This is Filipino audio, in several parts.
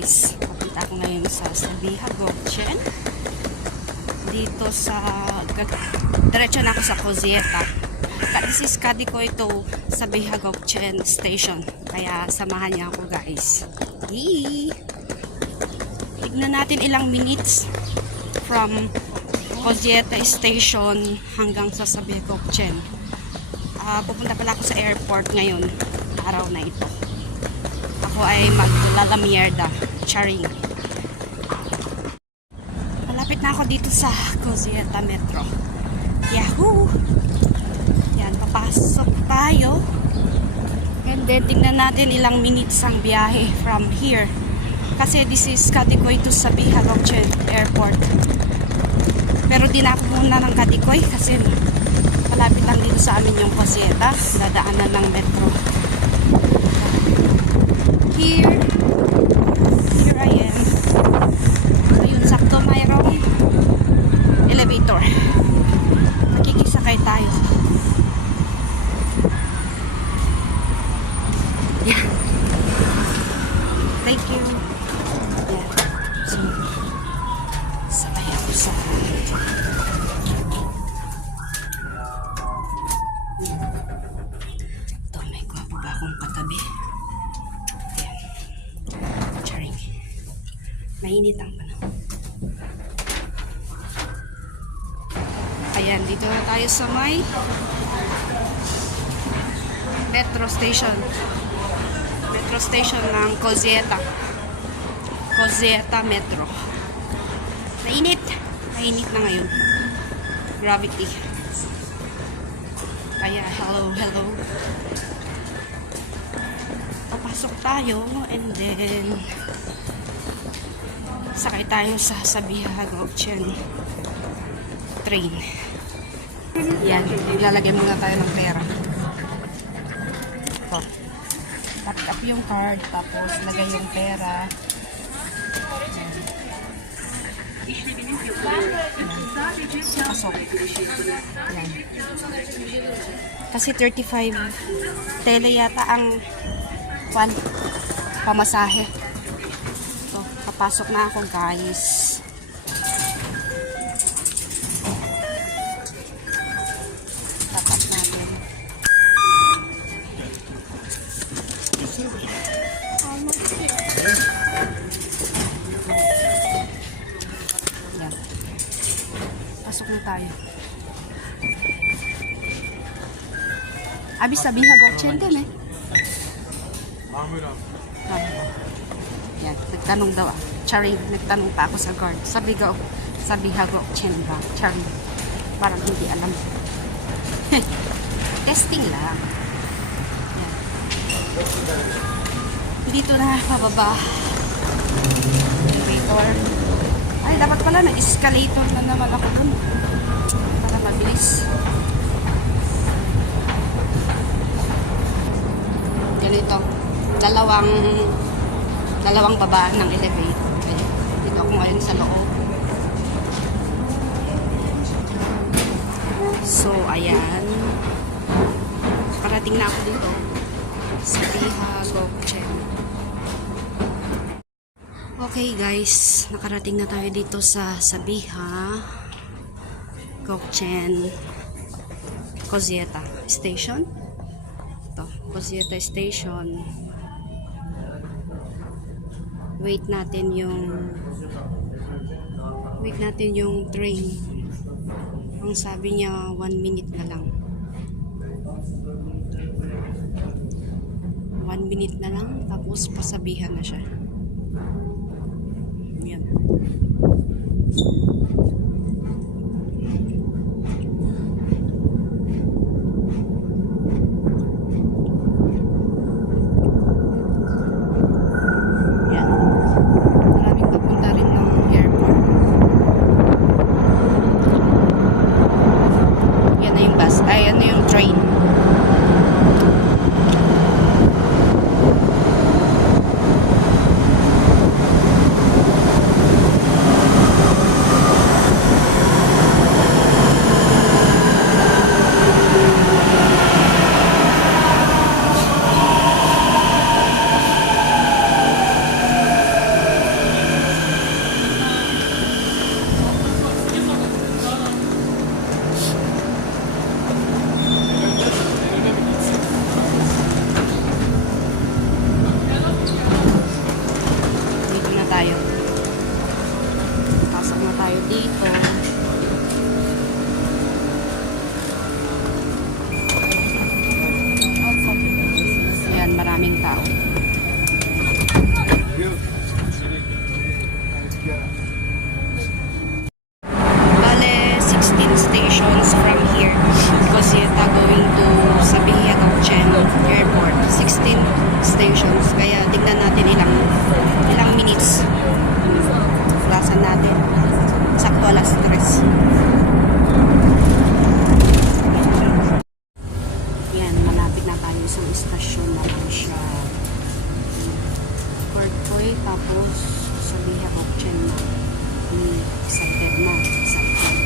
guys, papunta ako ngayon sa Sabiha Gokchen. Dito sa diretso na ako sa Kozieta. This is Kadikoy to Sabiha Gokchen station, kaya samahan niya ako guys. Yee! Tignan natin ilang minutes from Kozieta station hanggang sa Sabiha Gokchen. Pupunta pala ako sa airport ngayon, araw na ito. Ako ay maglalamierda, charing. Malapit na ako dito sa Kozieta Metro. Yahoo! Yan, papasok tayo. And then, tingnan natin ilang minutes ang biyahe from here. Kasi this is Kadikoy to Sabiha Gokchen Airport. Pero din ako muna ng Kadikoy kasi malapit lang dito sa amin yung Kozieta. Dadaanan ng metro. Here I am. Ayun, sakto mayroong elevator. Makikisakay tayo. Yeah. Thank you. Yeah. So, sabay ako sa ito, may gwapo ba akong katabi? Ayan. Charing. Mainit ang panahon. Ayan, dito na tayo sa may metro station. Metro station ng Kozieta. Kozieta Metro. Mainit. Mainit na ngayon. Gravity. Kaya, hello. Papasok tayo and then sakay tayo sa Sabiha Gokchen train. Yan, ilalagay muna tayo ng pera. Ito. Tap yung card, tapos lagay yung pera. Pasok. Yan. Kasi 35 tele yata ang pamasahe. So, papasok na ako guys. Tapat natin. Yan. Pasok na tayo. Abi Sabiha Gokchen din eh. Yan, nagtanong daw. Charing, nagtanong pa ako sa guard. Sabiha Gokchen ba? Charing. Parang hindi alam. Testing lang. Yan. Dito na pababa. Elevator. Ay, dapat pala nag-escalator na naman ako dun. Para mabilis. Ganito. Dalawang babaan ng elevator. Dito ako ngayon sa loob. So, ayan. Parating na ako dito. Sabiha Gokchen. Okay guys, nakarating na tayo dito sa Sabiha Gokchen Kozieta Station. Ito, Kozieta Station. Wait natin yung train. Ang sabi niya 1 minute na lang. 1 minute na lang, tapos pasabihan na siya. Yan. Yan. Maraming papunta rin ng airport. Yan na yung bus. Ay, yan na yung train. Cosieta going to Sabiha Gokchen Airport. 16 stations. Kaya tignan natin ilang minutes. Lasan natin. Sakto alas 3. Yan, malapit na tayo sa istasyon na lang siya. Pertoy, tapos Sabiha Gokchen na. Excited na. Excited.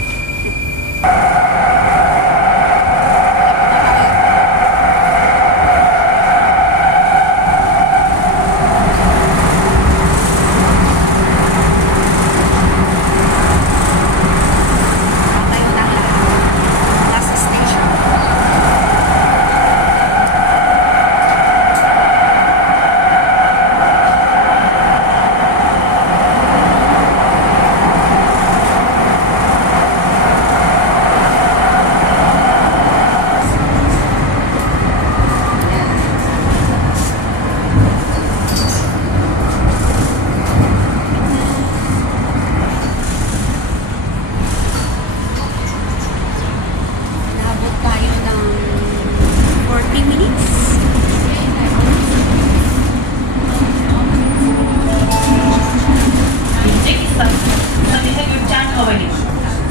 Sabiha Gökçen Havalimanı.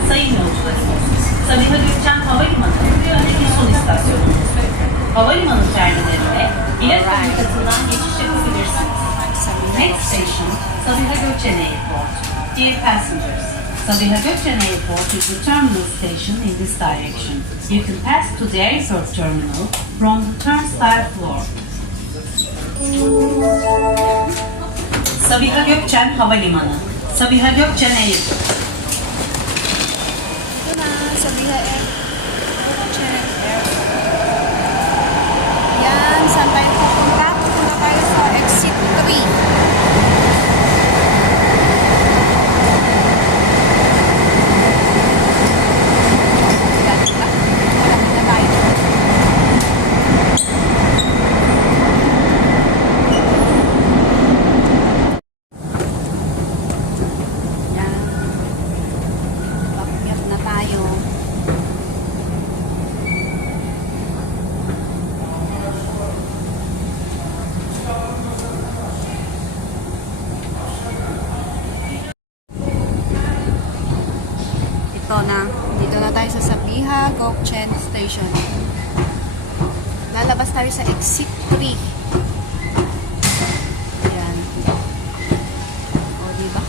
Sayın yolcular, Sabiha Gökçen Havalimanı bir önemli son istasyonumuz. Havalimanı terminaline bilet fabrikasından geçiş yapabilirsiniz. Next station, Sabiha Gökçen Airport. Dear passengers, Sabiha Gökçen Airport is the terminal station in this direction. You can pass to the airport terminal from the turnstile floor. Sabiha Gökçen Havalimanı. Sabiha Gökçen Airport. Ito na, Sabiha Gokchen Airport. Yan, saan tayo pupunta? Pupunta tayo sa exit 3. Yan, diba? Malapit na tayo. Yan. Pakyat na tayo. Ito na. Dito na tayo sa Sabiha Gokchen Station. Lalabas tayo sa exit 3. Ayan. O, diba?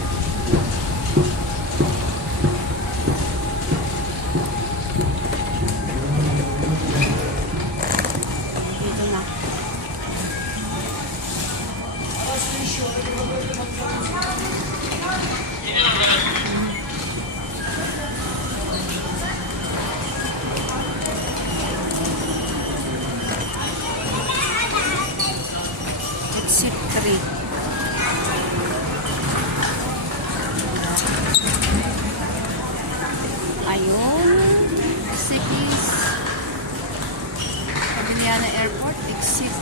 Dito na. Exit 3. Ayun. Exit is Cabiliana Airport. Exit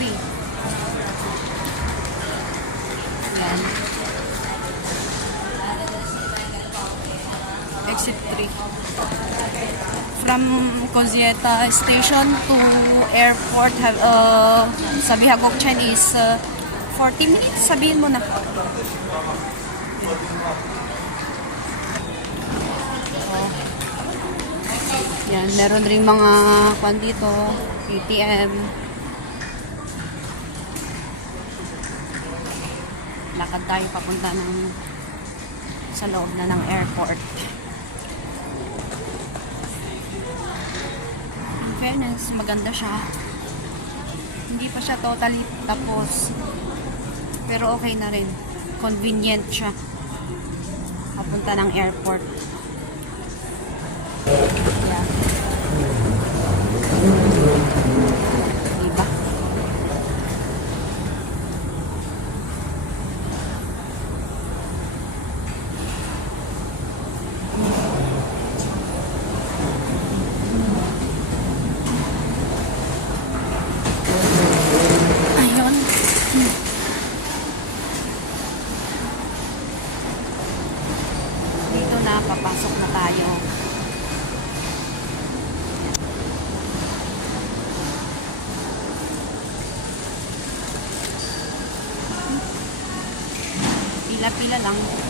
3. Yan. Exit 3. From Cosieta Station to airport, Sabiha Gokchen is 40 minutes. Sabihin mo na. Oh. Yan, meron rin mga kwan dito, ATM. Lakad tayo papunta sa loob na ng airport. In fairness, maganda siya. Hindi pa siya totally tapos. Pero okay na rin. Convenient siya. Papunta ng airport. Yeah. Diba? Ayun. Dito na, pila lang.